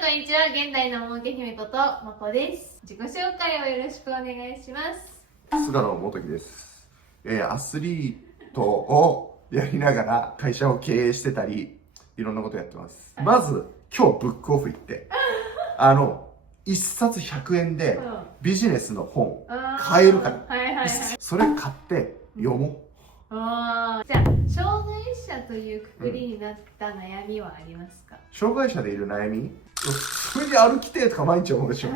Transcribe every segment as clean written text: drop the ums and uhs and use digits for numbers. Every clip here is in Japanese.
んこんにちは。現代のもけ姫ことまこです。自己紹介をよろしくお願いします。菅野元樹です。アスリートをやりながら会社を経営してたり、いろんなことやってます。まず、今日ブックオフ行って、一冊100円でビジネスの本買えるから、それ買って読もう。じゃあ、障害者というくくりになった悩みはありますか？障害者でいる悩み？普通に歩きてとか毎日思うでしょ。い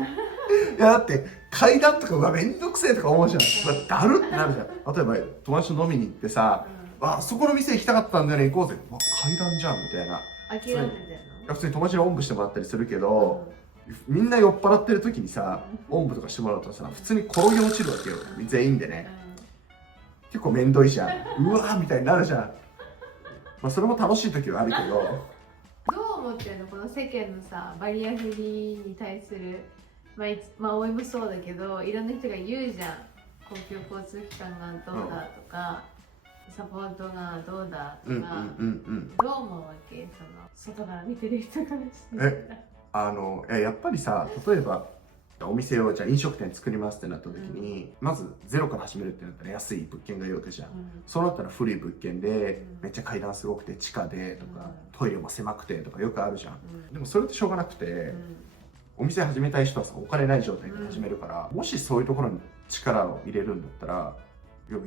やだって階段とかがめんどくせえとか思うじゃん。だるってなるじゃん。例えば友達と飲みに行ってさ、あそこの店行きたかったんだよね、行こうぜ。階段じゃんみたいな。諦めてんの？普通に友達におんぶしてもらったりするけど、みんな酔っ払ってる時にさ、おんぶとかしてもらうとさ、普通に転げ落ちるわけよ、全員でね。結構めんどいじゃん。うわーみたいになるじゃん。まあそれも楽しい時はあるけど。どう思ってるの？この世間のさ、バリアフリーに対する、まあ、葵もそうだけど、いろんな人が言うじゃん。公共交通機関がどうだとか、サポートがどうだとか、どう思うわけ？その外から見てる人からしてやっぱりさ、例えばお店をじゃあ飲食店作りますってなった時に、まずゼロから始めるってなったら安い物件がいいわけじゃん、そうなったら古い物件で、めっちゃ階段すごくて地下でとか、トイレも狭くてとかよくあるじゃん、でもそれってしょうがなくて、お店始めたい人はさ、お金ない状態で始めるから、もしそういうところに力を入れるんだったら、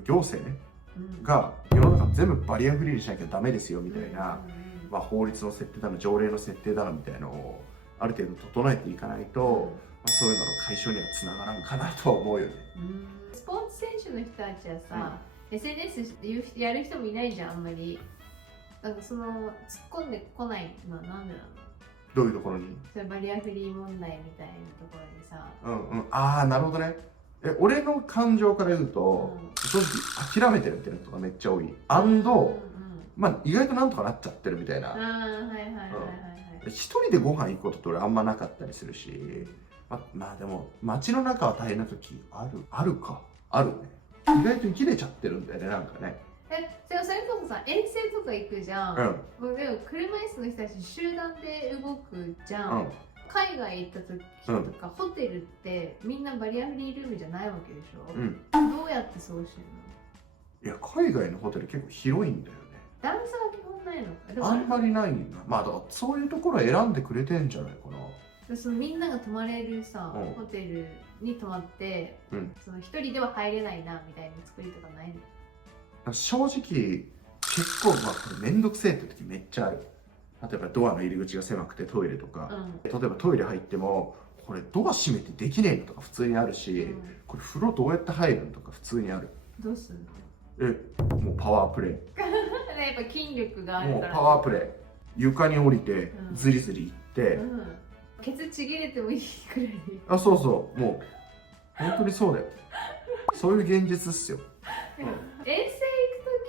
行政ね、が世の中全部バリアフリーにしなきゃダメですよみたいな、法律の設定だの条例の設定だのみたいなのをある程度整えていかないと、そういうのの解消にはつながらんかなとは思うよね。スポーツ選手の人たちはさ、SNS やる人もいないじゃん、あんまり。なんか突っ込んでこないのはなんでなの？どういうところに？それバリアフリー問題みたいなところにさ。ああ、なるほどね。俺の感情から言うと、正直諦めてるっていうのがめっちゃ多い。まあ意外となんとかなっちゃってるみたいな。一人でご飯行くことって俺あんまなかったりするし、まあでも街の中は大変な時あるね。意外と生きれちゃってるんだよね、なんかね。でもそれこそさ、遠征とか行くじゃん。でも車椅子の人たち集団で動くじゃん。海外行った時とか、ホテルってみんなバリアフリールームじゃないわけでしょ、どうやってそうしてるの？いや、海外のホテル結構広いんだよね。段差は基本ないのか？あんまりないんだ。まあだからそういうところ選んでくれてんじゃないかな。みんなが泊まれるさ、ホテルに泊まって、一人では入れないなみたいな作りとかないの？正直結構めんどくせえって時めっちゃある。例えばドアの入り口が狭くてトイレとか、例えばトイレ入ってもこれドア閉めてできねえのとか普通にあるし、これ風呂どうやって入るのとか普通にある。どうすんの？もうパワープレイやっぱ筋力があるから、もうパワープレイ、床に降りてズリズリいって、ケツちぎれてもいいくらい。そうそう、もう本当にそうだよ。そういう現実っすよ。遠征行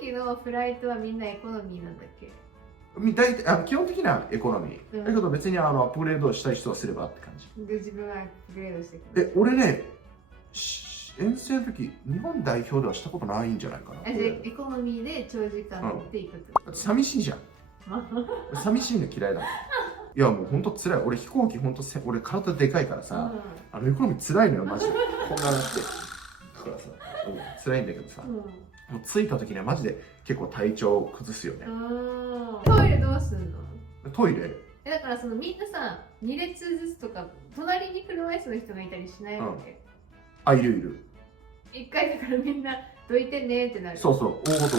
く時のフライトはみんなエコノミーなんだっけ？大体基本的なエコノミー、だけど別にアップグレードしたい人はすればって感じで、自分はアップグレードしてくる。俺ね、遠征の時日本代表ではしたことないんじゃないかな。エコノミーで長時間乗っていくってこと？寂しいじゃん。寂しいの嫌いだもん。いやもうほんと辛い。俺飛行機ほんと俺体でかいからさ、エコノミー辛いのよマジで。こんななってだからさ、辛いんだけどさ、もう着いた時にはマジで結構体調を崩すよね。トイレどうすんの？トイレだからみんなさ、2列ずつとか隣に車椅子の人がいたりしないわけ？いる。一回だからみんなどいてねってなる。そうそう、大ごと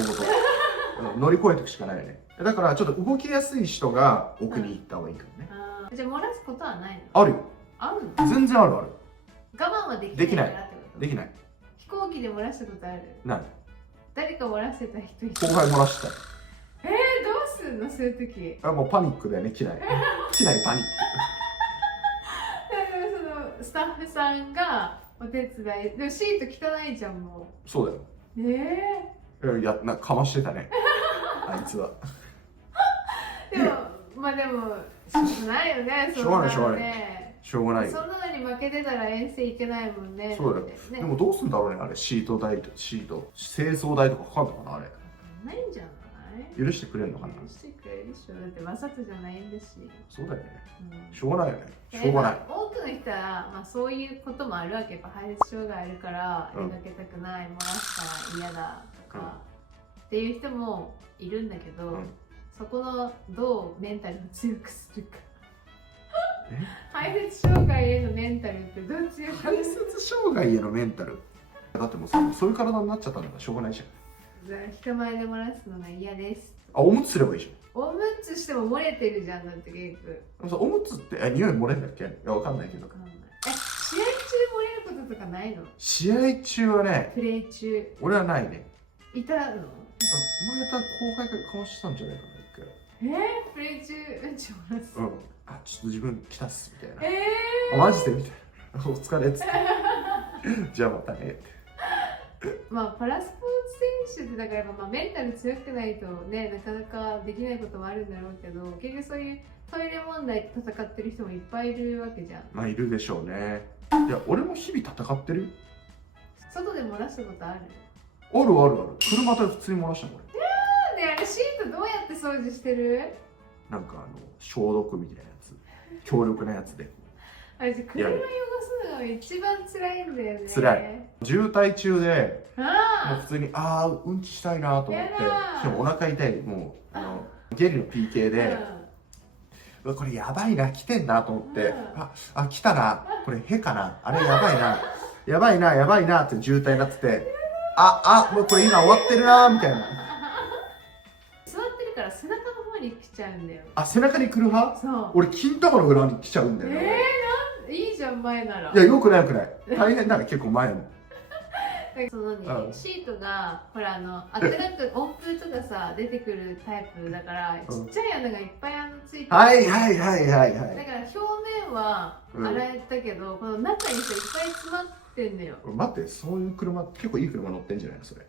乗り越えていくしかないよね。だからちょっと動きやすい人が奥に行った方がいいかもね。じゃあ漏らすことはないの？あるよ。あるの？全然ある。我慢はできないからってこと？できない。飛行機で漏らしたことある？ない。誰か漏らしてた人い後輩漏らした。どうすんのそういう時？もうパニックだよね、機内パニック。スタッフさんがお手伝いでもシート汚いじゃん、もう。そうだよ。なんかかましてたねあいつは。でもしょうがないよね。しょうがないよ。そんなのに負けてたら遠征行けないもんね。そうだよ。でもどうすんだろうね、あれ。シート代と清掃代とかかかんのかな、あれ。ないんじゃない？ない？許してくれるのかな。許してくれるでしょ。だってわざとじゃないんだし。そうだよね。うん、しょうがないよね。しょうがない。多くの人は、そういうこともあるわけ。やっぱ排泄障害あるから描けたくない、漏らしたら嫌だとか、っていう人もいるんだけど、そこのどうメンタルを強くするか。排泄障害へのメンタルってどう強くする？排泄障害へのメンタル。だってもうさ、そういう体になっちゃったんだからしょうがないじゃん。人前で漏らすのが嫌です。あ、おむつすればいいじおむつしても漏れてるじゃん。だって結ゃん。おむつって匂い漏れんだっけ？いや、わかんないけど。試合中漏れることとかないの？試合中はね、プレー中俺はないね。いたの？前やった後輩がかわしてたんじゃないかな、一回。プレー中うんち漏らす。あ、ちょっと自分来たっすみたいな。えマジでみたいな。お疲れっつって。じゃあまたねって。パラスポーツ選手ってだからやっぱメンタル強くないとね、なかなかできないこともあるんだろうけど、結局そういうトイレ問題と戦ってる人もいっぱいいるわけじゃん。いるでしょうね。いや、俺も日々戦ってるよ。外で漏らしたことある？あるあるある。車で普通に漏らしたもん俺。あれシートどうやって掃除してる？なんか消毒みたいなやつ。強力なやつで。車汚すのが一番辛いんだよね。辛い。渋滞中で、もう普通に、うんちしたいなと思って、しかもお腹痛い、もう、ゲリの PK で、これやばいな、来てんなと思って、来たな、これへかな、あれやばいな、やばいな、やばいなって渋滞になってて、もうこれ今終わってるな、みたいな。座ってるから背中の方に来ちゃうんだよ。背中に来る派？そう。俺、金玉の裏に来ちゃうんだよね。いいじゃん、前なら。いや、よくないよくない。大変なら結構前も。そのシートがほらあったかく温風とかさ出てくるタイプだからちっちゃい穴がいっぱいついてる。はい。だから表面は洗えたけど、この中にさいっぱい詰まってんのよ。待って、そういう車結構いい車乗ってんじゃないのそれ。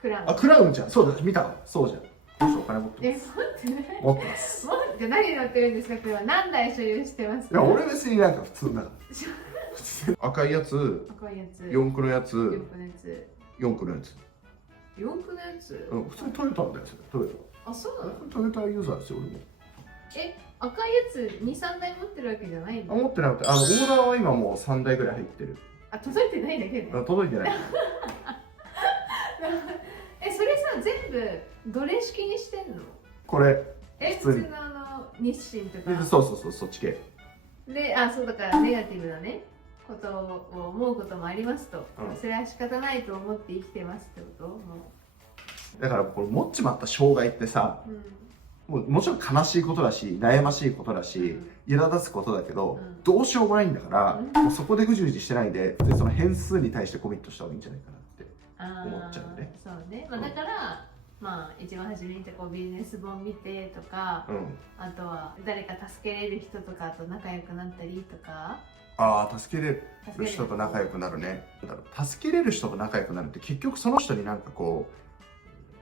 クラウン。クラウンじゃん。そうだ、見たわ。そうじゃん。どうしよう、お金持ってます。持ってない。持ってます。じゃ何乗ってるんですか？これは何台所有してますか？いや、俺別になんか普通だ。赤いやつ、四駆のやつ、四駆のやつ。四駆のやつ？普通にトヨタだよ、トヨタ。あ、そうなの？トヨタユーザーですよ、俺も。赤いやつ2、3台持ってるわけじゃないの？持ってなくて、オーダーは今もう3台ぐらい入ってる。届いてないだけで。届いてない。それさ、全部どれ式にしてんの？これ。普通の日清とか。そう、そっち系。で、そうだからネガティブなね、ことを思うこともありますと。それは仕方ないと思って生きてますってこと？だからこれ持っちまった障害ってさ、もちろん悲しいことだし悩ましいことだし、苛立つことだけど、どうしようもないんだから、もうそこでぐじゅぐじゅしてないで、その変数に対してコミットした方がいいんじゃないかなって思っちゃうね。そうね。だから一番初めにビジネス本見てとか、あとは誰か助けれる人とかと仲良くなったりとか。助けれる人と仲良くなるね。助けれる人と仲良くなるって結局その人になんか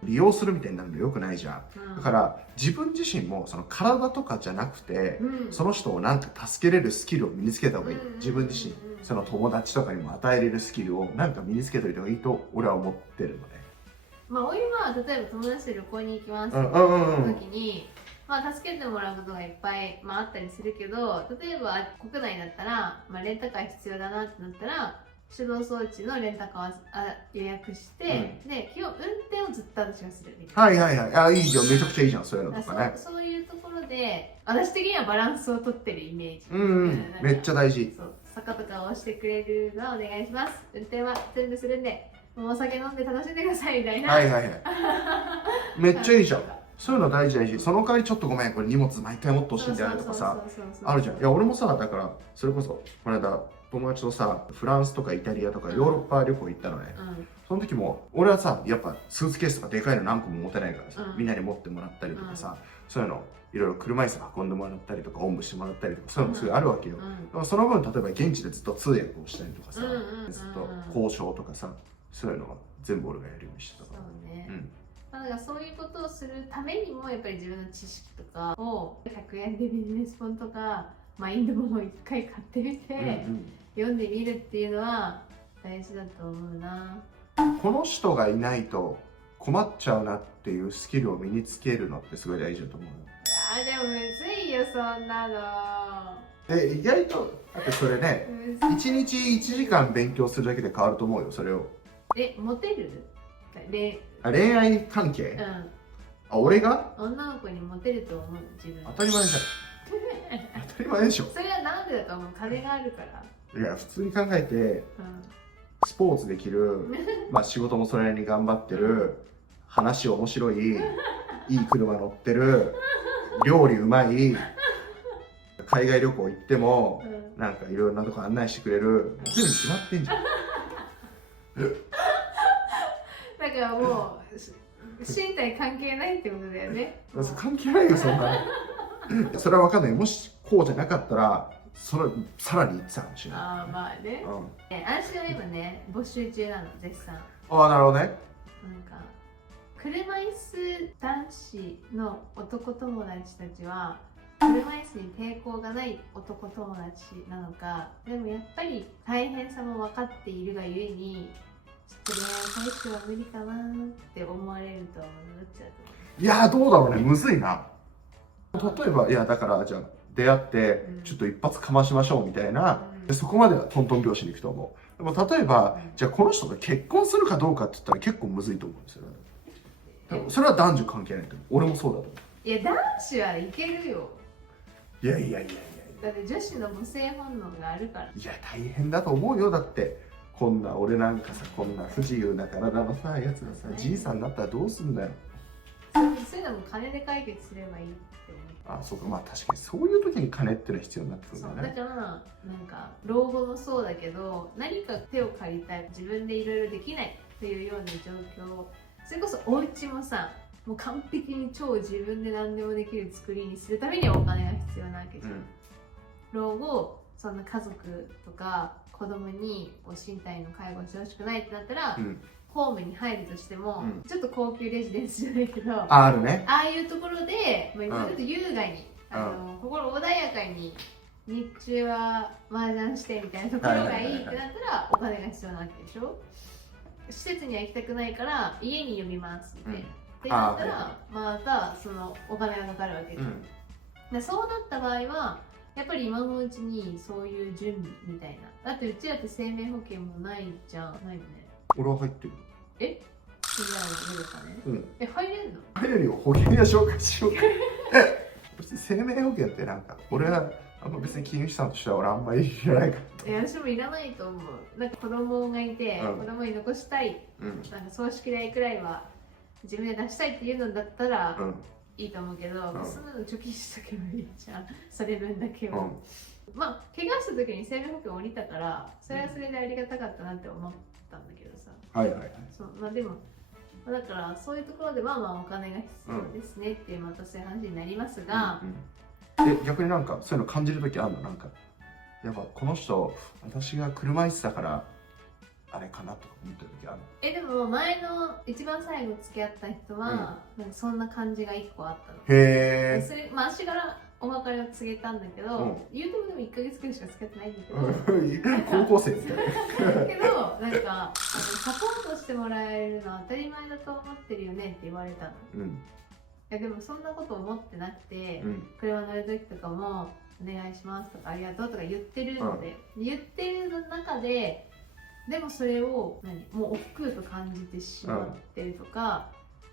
利用するみたいになるのよくないじゃん。だから自分自身もその体とかじゃなくて、その人をなんか助けれるスキルを身につけた方がいい。自分自身、その友達とかにも与えれるスキルをなんか身につけといた方がいいと俺は思ってるので。おいは例えば友達と旅行に行きますって言った時に、助けてもらうことがいっぱい、あったりするけど、例えば国内だったら、レンタカー必要だなってなったら手動装置のレンタカーを予約して、で基本運転をずっと私がするみたいな。いいじゃん、めちゃくちゃいいじゃん、そういうのとかね。そういうところで私的にはバランスをとってるイメージ。めっちゃ大事。坂とかを押してくれるのはお願いします。運転は全部するんで、もうお酒飲んで楽しんでくださいみたいな。めっちゃいいじゃん。そういうの大事。その代わりちょっとごめん、これ荷物毎回もっと欲しいんだよとかさ、あるじゃん。いや、俺もさ、だからそれこそこの間友達とさ、フランスとかイタリアとかヨーロッパ旅行行ったのね。その時も俺はさ、やっぱスーツケースとかでかいの何個も持てないからさ、みんなに持ってもらったりとかさ、そういうのいろいろ車椅子運んでもらったりとかおんぶしてもらったりとか、そういうのすごいあるわけよ。その分例えば現地でずっと通訳をしたりとかさ、ずっと交渉とかさ、そういうのは全部俺がやるようにしてたから。そうね。だからそういうことをするためにもやっぱり自分の知識とかを100円でビジネス本とかマインド本を1回買ってみて、読んでみるっていうのは大事だと思うな。この人がいないと困っちゃうなっていうスキルを身につけるのってすごい大事だと思うよ。でもむずいよそんなの。で意外とだってそれねむずい。1日1時間勉強するだけで変わると思うよそれを。モテる？恋愛関係、俺が女の子にモテると思う自分。当たり前じゃん当たり前でしょ。それはなんでだと思う？金があるから。いや普通に考えてスポーツできるまあ仕事もそれなりに頑張ってる、話面白い、いい車乗ってる、料理うまい、海外旅行行っても、なんかいろんなとこ案内してくれる、モテるに決まってんじゃんだからもう身体関係ないってことだよね。関係ないよそんなのそれは分かんない。もしこうじゃなかったらそれさらに言ってたかもしれない。ああまあね。私が今ね募集中なの絶賛。ああなるほどね。なんか車椅子男子の男友達たちは車椅子に抵抗がない男友達なのか、でもやっぱり大変さも分かっているがゆえにちょっと恋愛対象は無理かなって思われると思う。どっちだと思う？いやどうだろうね、むずいな。例えばいやだからじゃあ出会ってちょっと一発かましましょうみたいな、でそこまではトントン拍子にいくと思う。でも例えばじゃあこの人と結婚するかどうかって言ったら結構むずいと思うんですよ。それは男女関係ないと思う。俺もそうだと思う。いや男子はいけるよ。いやいやいやいや、だって女子の母性本能があるから。いや大変だと思うよ。だってこんな俺なんかさ、こんな不自由な体のさやつがさ、じいさんになったらどうすんだよ。そういうのも金で解決すればいいって思う。あ、そうか、まあ確かにそういう時に金ってのは必要になってくるんだね。だからなんか老後もそうだけど、何か手を借りたい、自分でいろいろできないっていうような状況、それこそお家もさ、もう完璧に超自分で何でもできる作りにするためにはお金が必要なわけじゃん。老後そんな家族とか子供にこう身体の介護してほしくないってなったら、ホームに入るとしても、ちょっと高級レジデンスじゃないけど、あるね。ああいうところで、ちょっと優雅に、心穏やかに日中は麻雀してみたいなところがいいってなったらお金が必要なわけでしょ。施設には行きたくないから家に呼びますみたいな、ってなったらまたそのお金がかかるわけじゃん。でそうなった場合はやっぱり今のうちにそういう準備みたいな。だってうちだって生命保険もないじゃないよね。俺は入ってる。死んだら出るかね。入れんの？入れるよ。保険屋紹介しようか別に生命保険ってなんか俺はあんま別に金融資産としては俺あんまりいらないかと。私もいらないと思う。なんか子供がいて、子供に残したい、なんか葬式代くらいは自分で出したいっていうのだったら、いいと思うけど、そんなの貯金しとけばいいじゃん。それ分だけを。まあ怪我した時に生命保険降りたからそれはそれでありがたかったなって思ったんだけどさ。そう、まあでもだからそういうところでまあお金が必要ですねっていうまたそういう話になりますが、逆になんかそういうの感じる時あるの？なんかやっぱこの人私が車椅子だからあれかなとか思ってる時ある？でも前の一番最後付き合った人は、なんかそんな感じが1個あったの。へえ。それまあ足からお別れを告げたんだけど、言うてもでも1ヶ月くらいしか付き合ってないんだけど、高校生みたいなだけどなんかサポートしてもらえるのは当たり前だと思ってるよねって言われたの。でもそんなこと思ってなくて、車乗る時とかもお願いしますとかありがとうとか言ってるので、言ってる中ででもそれをもう億劫と感じてしまってるとか、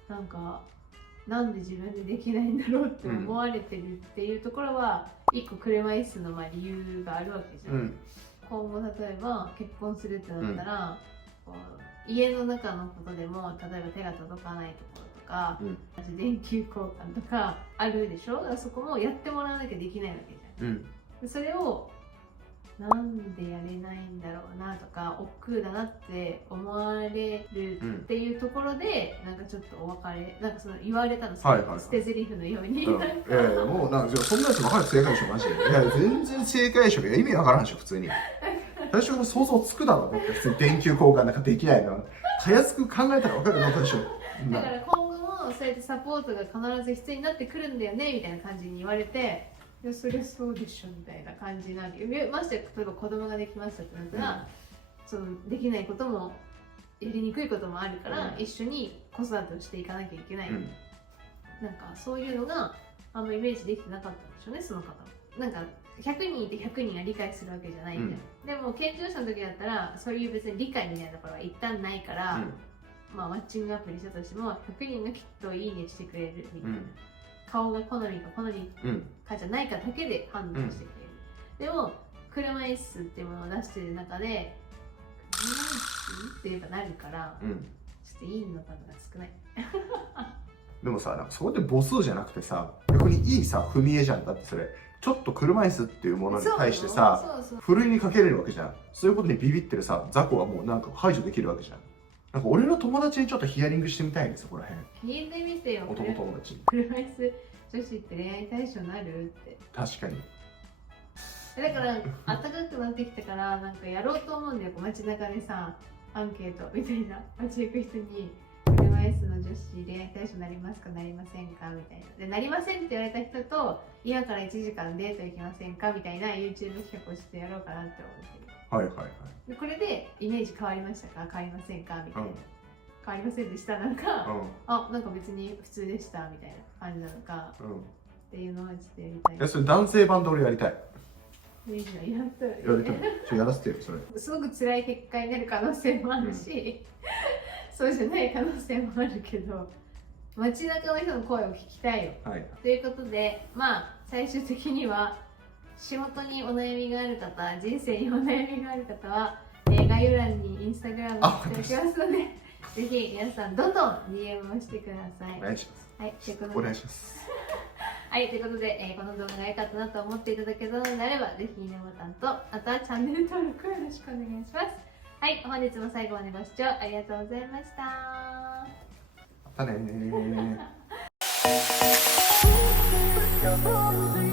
なんかなんで自分でできないんだろうって思われてるっていうところは一個車椅子の理由があるわけじゃん。今後例えば結婚するってなったら、家の中のことでも例えば手が届かないところとか、電球交換とかあるでしょ。だからそこもやってもらわなきゃできないわけじゃん。でそれをなんでやれないんだろうなとか億劫だなって思われるっていうところで、なんかちょっとお別れなんかその言われたの、捨て台詞のように、もうなんかそんなやつ分かる正解でしょマジで。いや全然正解でしょ。いや意味わからんでしょ普通に。最初から想像つくだろ。だって普通に電球交換なんかできないの。たやすく考えたら分かるでしょ。だから今後もそうやってサポートが必ず必要になってくるんだよねみたいな感じに言われて。いやそりゃそうでしょみたいな感じなんで、まして例えば子供ができましたってなったら、そのできないこともやりにくいこともあるから、うん一緒に子育てをしていかなきゃいけない、うんなんかそういうのがあんまイメージできてなかったんでしょうね、その方も。なんか100人いて100人が理解するわけじゃないんだよ、でも健常者の時だったらそういう別に理解みたいなところは一旦ないから、まあマッチングアプリしたとしても100人がきっといいねしてくれるみたいな、顔が好みか好みかじゃないかだけで判断してくれる、でも車椅子っていうものを出してる中で車椅子って言えばなるから、ちょっといいの数が少ない。でもさ、なんかそこで母数じゃなくてさ、逆にいいさ踏み絵じゃん。だってそれちょっと車椅子っていうものに対してさ、ふるいにかけれるわけじゃん。そういうことにビビってるさ雑魚はもうなんか排除できるわけじゃん。なんか俺の友達にちょっとヒアリングしてみたいね、そこら辺。聞いてみてよ、男友達に。車椅子女子って恋愛対象になるって。確かに。だから暖かくなってきたからなんかやろうと思うんだよ。街中でさアンケートみたいな、街行く人に車椅子の女子恋愛対象になりますかなりませんかみたいな。でなりませんって言われた人と今から1時間デート行きませんかみたいな YouTube 企画をしてやろうかなって思ってる。はいはいはい。でこれでイメージ変わりましたか変わりませんかみたいな、変わりませんでしたなんか、なんか別に普通でしたみたいな感じなのか、っていうのをちょっとやりたい。それ男性版で俺やりたい。やりたい。やりたい。やらせてよそれ。すごく辛い結果になる可能性もあるし、そうじゃない可能性もあるけど、街中の人の声を聞きたいよ。ということで、まあ最終的には仕事にお悩みがある方、人生にお悩みがある方は、概要欄にインスタグラムをしておきますので、ぜひ皆さんどんどん DM をしてください。お願いします。はい、ということで。お願いします。はい、ということで、この動画が良かったなと思っていただけたのであれば、ぜひいいねボタンと、あとはチャンネル登録よろしくお願いします。はい、本日も最後までご視聴ありがとうございました。またねー。